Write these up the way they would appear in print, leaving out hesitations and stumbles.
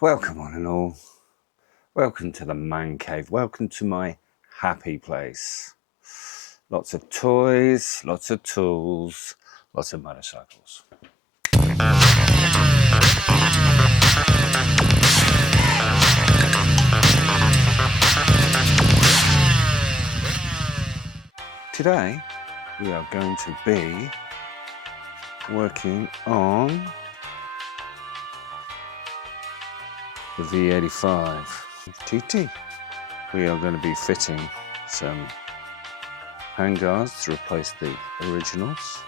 Welcome one and all. Welcome to the man cave. Welcome to my happy place. Lots of toys, lots of tools, lots of motorcycles. Today we are going to be working on the V85TT. We are going to be fitting some handguards to replace the originals.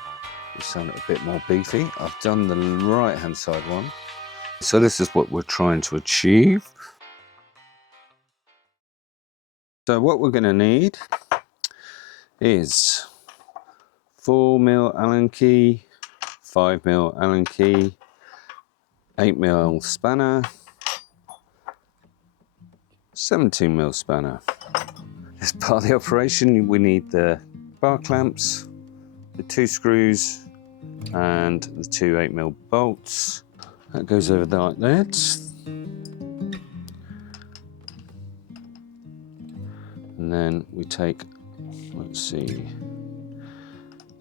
We sound a bit more beefy. I've done the right hand side one. So this is what we're trying to achieve. So what we're going to need is 4mm Allen key, 5mm Allen key, 8mm spanner, 17mm spanner. As part of the operation, we need the bar clamps, the 2 screws, and the 2 8mm bolts. That goes over there like that. And then we take, let's see,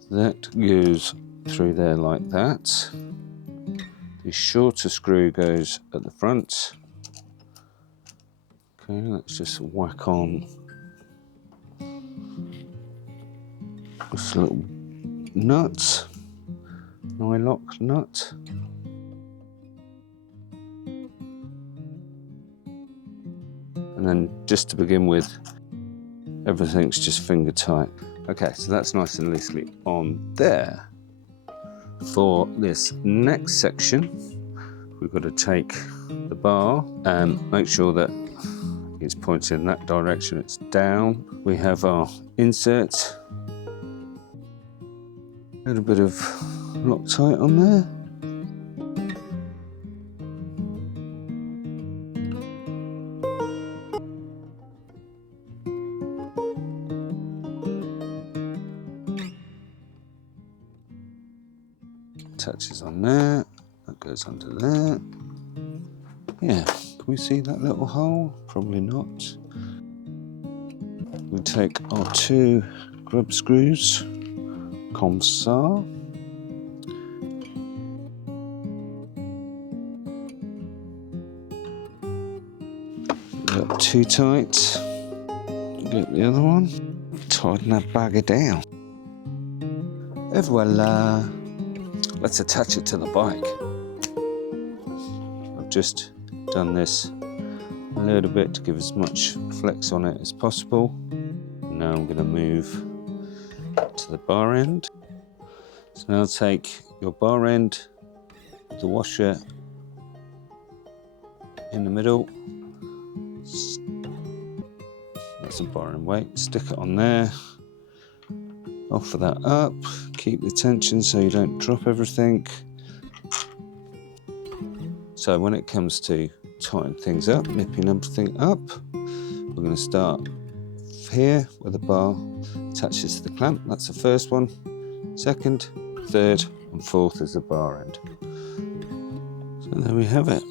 that goes through there like that. The shorter screw goes at the front. Okay, let's just whack on this little nut, nylock nut. And then just to begin with, everything's just finger tight. Okay, so that's nice and loosely on there. For this next section, we've got to take the bar and make sure that it's pointed in that direction, it's down. We have our insert. A little bit of Loctite on there. Touches on there, that goes under there. Yeah, can we see that little hole? Probably not. We take our 2 grub screws, comme ça. Got too tight. Get the other one. Tighten that bagger down. Et voila. Let's attach it to the bike. I've just done this a little bit to give as much flex on it as possible. Now I'm going to move to the bar end. So now take your bar end, the washer in the middle. That's a bar end weight. Stick it on there. Offer that up. Keep the tension so you don't drop everything. So when it comes to tighten things up, nipping everything up, we're going to start here where the bar attaches to the clamp. That's the first one. Second, third, and fourth is the bar end. So there we have it.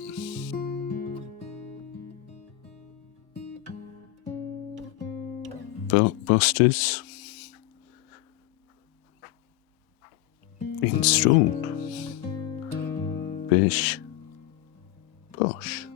Barkbusters installed. Bish bosh.